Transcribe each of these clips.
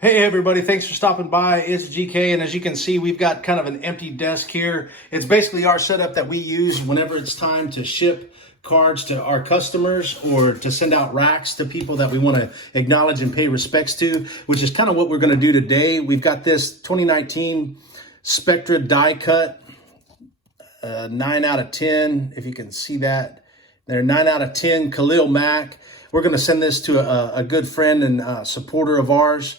Hey everybody, thanks for stopping by. It's GK, and as you can see, we've got kind of an empty desk here. It's basically our setup that we use whenever it's time to ship cards to our customers or to send out racks to people that we want to acknowledge and pay respects to, which is kind of what we're going to do today. We've got this 2019 Spectra die cut, 9 out of 10, if you can see that. They're 9 out of 10 Khalil Mack. We're going to send this to a good friend and supporter of ours.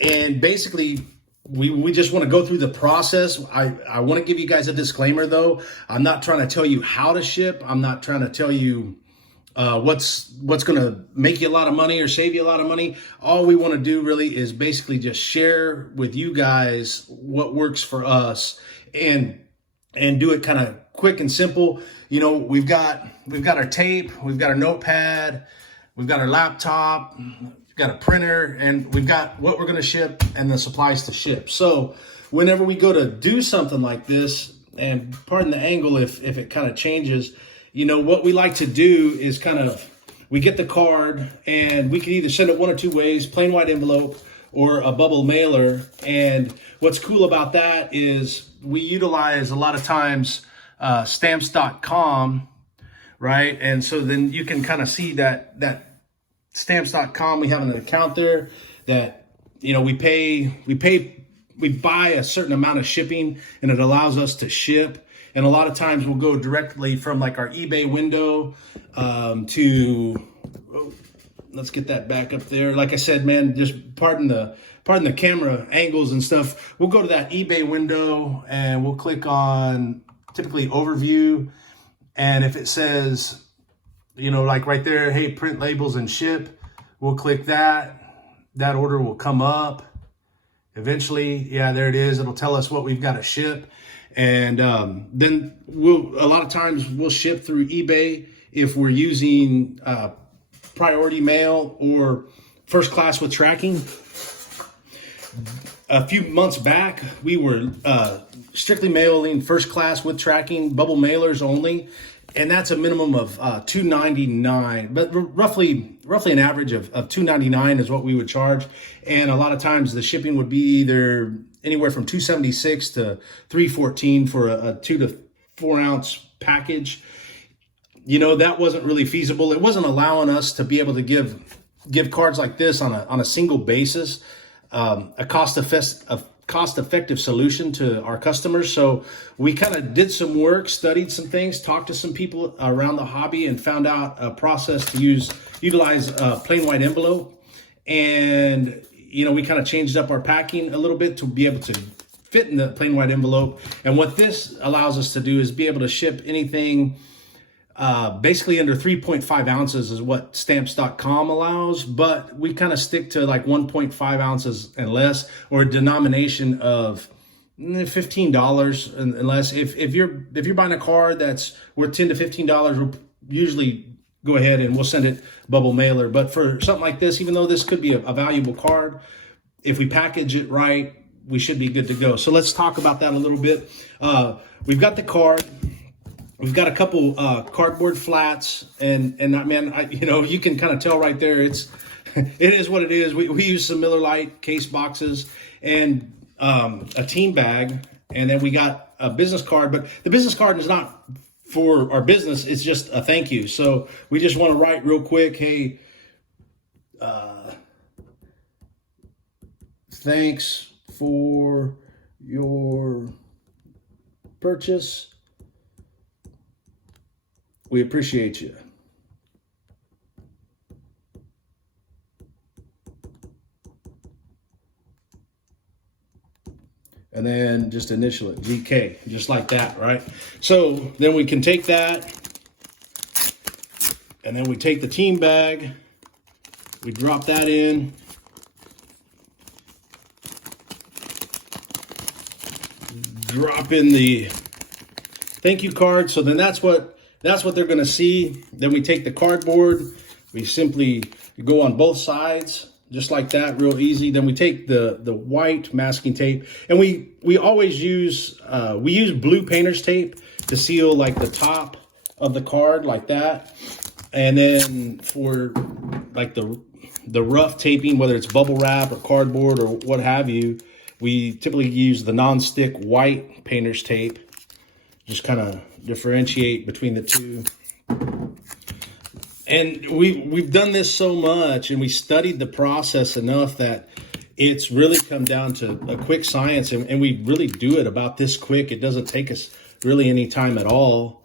And basically, we just want to go through the process. I want to give you guys a disclaimer, though. I'm not trying to tell you how to ship. I'm not trying to tell you what's going to make you a lot of money or save you a lot of money. All we want to do really is basically just share with you guys what works for us and do it kind of quick and simple. You know, we've got our tape, we've got our notepad, we've got our laptop, got a printer, and we've got what we're going to ship and the supplies to ship. So whenever we go to do something like this, and pardon the angle if it kind of changes, you know, what we like to do is we get the card and we can either send it one or two ways, plain white envelope or a bubble mailer. And what's cool about that is we utilize a lot of times stamps.com, right? And so then you can kind of see that stamps.com, we have an account there that, you know, we buy a certain amount of shipping and it allows us to ship. And a lot of times we'll go directly from like our eBay window let's get that back up there. Like I said, man, just pardon the camera angles and stuff. We'll go to that eBay window and we'll click on typically overview. And if it says, you know, like right there, hey, print labels and ship, we'll click that. That order will come up. Eventually, yeah, there it is. It'll tell us what we've got to ship. And then a lot of times we'll ship through eBay if we're using priority mail or first class with tracking. A few months back, we were strictly mailing first class with tracking, bubble mailers only. And that's a minimum of $2.99, but roughly an average of $2.99 is what we would charge. And a lot of times the shipping would be either anywhere from $2.76 to $3.14 for a 2 to 4 ounce package. You know, that wasn't really feasible. It wasn't allowing us to be able to give cards like this on a single basis, a cost-effective solution to our customers. So we kind of did some work, studied some things, talked to some people around the hobby, and found out a process to utilize plain white envelope. And, you know, we kind of changed up our packing a little bit to be able to fit in the plain white envelope. And what this allows us to do is be able to ship anything basically under 3.5 ounces is what stamps.com allows, but we kind of stick to like 1.5 ounces and less, or a denomination of $15 and less. If you're buying a card that's worth $10 to $15, we'll usually go ahead and we'll send it bubble mailer. But for something like this, even though this could be a valuable card, if we package it right, we should be good to go. So let's talk about that a little bit. We've got the card. We've got a couple cardboard flats, and man, you know, you can kind of tell right there. It is what it is. We use some Miller Lite case boxes and a team bag, and then we got a business card. But the business card is not for our business; it's just a thank you. So we just want to write real quick, hey, thanks for your purchase. We appreciate you. And then just initial it, GK, just like that, right? So then we can take that, and then we take the team bag, we drop that in, drop in the thank you card. So then that's what they're going to see. Then we take the cardboard, we simply go on both sides, just like that, real easy. Then we take the white masking tape, and we always use blue painter's tape to seal like the top of the card like that. And then for like the the rough taping, whether it's bubble wrap or cardboard or what have you, we typically use the non-stick white painter's tape. Just kind of differentiate between the two. And we've done this so much, and we studied the process enough that it's really come down to a quick science, and we really do it about this quick. It doesn't take us really any time at all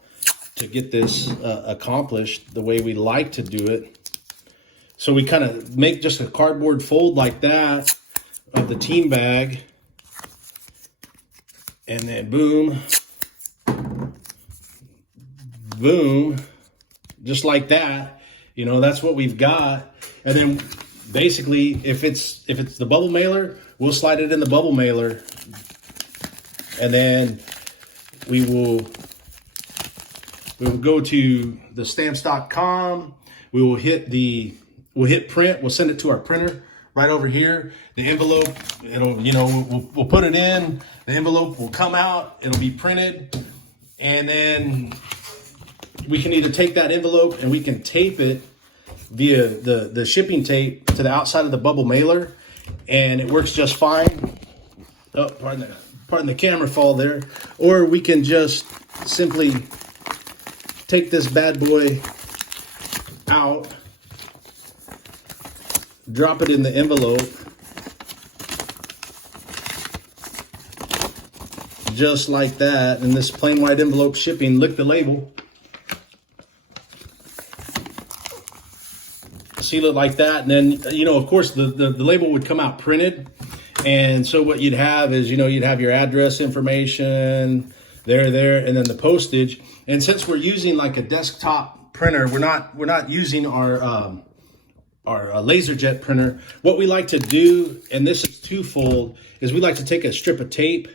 to get this accomplished the way we like to do it. So we kind of make just a cardboard fold like that of the team bag, and then boom, boom, just like that. You know, that's what we've got. And then basically, if it's the bubble mailer, we'll slide it in the bubble mailer, and then we will go to the stamps.com. We'll hit print. We'll send it to our printer right over here. The envelope, we'll put it in. The envelope will come out. It'll be printed, and then we can either take that envelope and we can tape it via the shipping tape to the outside of the bubble mailer, and it works just fine. Oh, pardon the camera fall there. Or we can just simply take this bad boy out, drop it in the envelope, just like that. And this plain white envelope shipping, lick the label, seal it like that, and then, of course, the label would come out printed. And so what you'd have is, you'd have your address information there, and then the postage. And since we're using like a desktop printer, we're not using our LaserJet printer. What we like to do, and this is twofold, is we like to take a strip of tape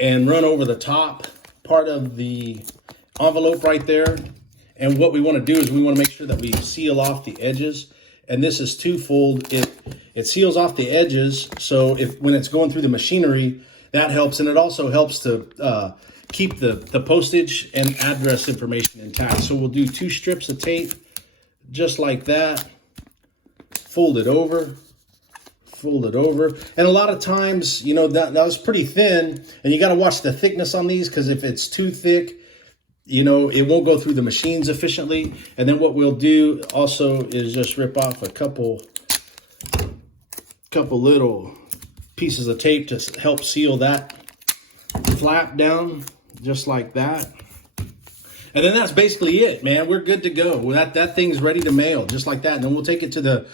and run over the top part of the envelope right there. And what we want to do is we want to make sure that we seal off the edges. And this is twofold. It seals off the edges, so when it's going through the machinery, that helps. And it also helps to keep the postage and address information intact. So we'll do 2 strips of tape, just like that. Fold it over. And a lot of times, that was pretty thin, and you got to watch the thickness on these, because if it's too thick, it won't go through the machines efficiently. And then what we'll do also is just rip off a couple little pieces of tape to help seal that flap down, just like that. And then that's basically it, man. We're good to go. That thing's ready to mail, just like that. And then we'll take it to the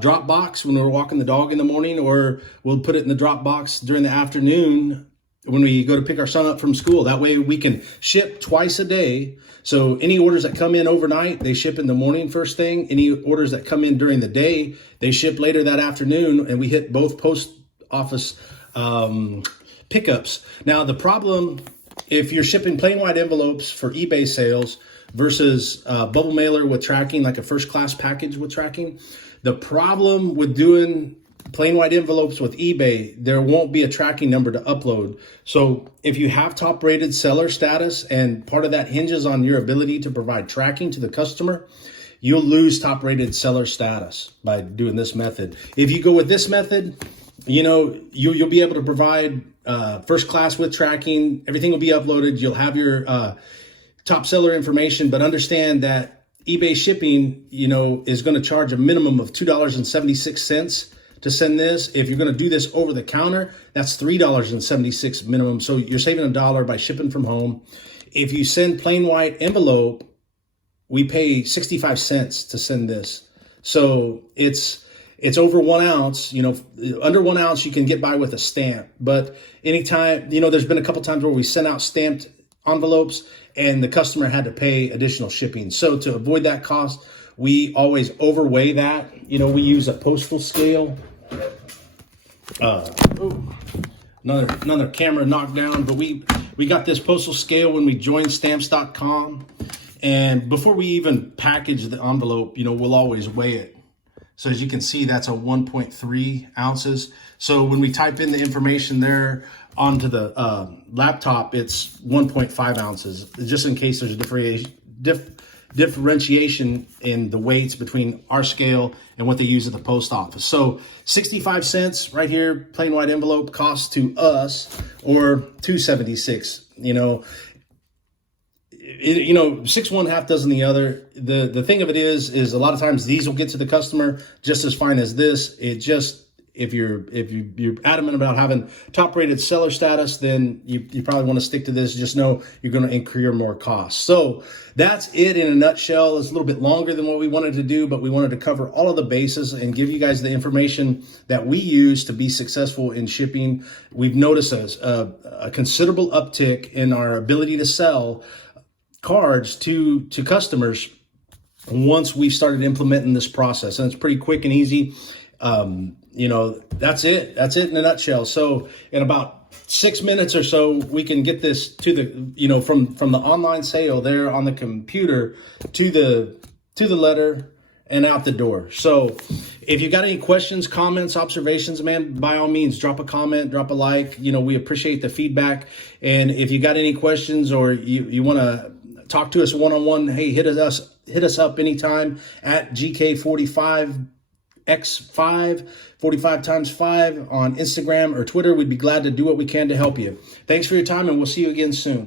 drop box when we're walking the dog in the morning, or we'll put it in the drop box during the afternoon when we go to pick our son up from school. That way we can ship twice a day. So any orders that come in overnight, they ship in the morning first thing. Any orders that come in during the day, they ship later that afternoon, and we hit both post office pickups. Now, the problem, if you're shipping plain white envelopes for eBay sales versus bubble mailer with tracking, like a first class package with tracking, the problem with doing plain white envelopes with eBay, there won't be a tracking number to upload. So if you have top rated seller status, and part of that hinges on your ability to provide tracking to the customer, you'll lose top rated seller status by doing this method. If you go with this method, you'll be able to provide first class with tracking. Everything will be uploaded. You'll have your top seller information, but understand that eBay shipping, is going to charge a minimum of $2.76 to send this. If you're going to do this over the counter, that's $3.76 minimum. So you're saving $1 by shipping from home. If you send plain white envelope, we pay 65 cents to send this. So it's over 1 ounce. Under 1 ounce you can get by with a stamp. But anytime, there's been a couple times where we sent out stamped envelopes and the customer had to pay additional shipping. So to avoid that cost, we always overweigh that. We use a postal scale. Another camera knocked down, but we got this postal scale when we joined stamps.com. And before we even package the envelope, we'll always weigh it. So as you can see, that's a 1.3 ounces. So when we type in the information there onto the laptop, it's 1.5 ounces, just in case there's a differentiation in the weights between our scale and what they use at the post office. So 65 cents right here, plain white envelope, costs to us, or $2.76. Six one, half dozen the other. The thing of it is a lot of times these will get to the customer just as fine as this. It just, if you're adamant about having top rated seller status, then you probably want to stick to this. Just know you're going to incur more costs. So that's it in a nutshell. It's a little bit longer than what we wanted to do, but we wanted to cover all of the bases and give you guys the information that we use to be successful in shipping. We've noticed a considerable uptick in our ability to sell cards to customers once we started implementing this process, and it's pretty quick and easy. That's it in a nutshell. So in about 6 minutes or so, we can get this to the, from the online sale there on the computer to the letter and out the door. So if you got any questions, comments, observations, man, by all means, drop a comment, drop a like. We appreciate the feedback. And if you got any questions or you want to talk to us one-on-one, hey, hit us up anytime at GK45X5, 45 times 5 on Instagram or Twitter. We'd be glad to do what we can to help you. Thanks for your time, and we'll see you again soon.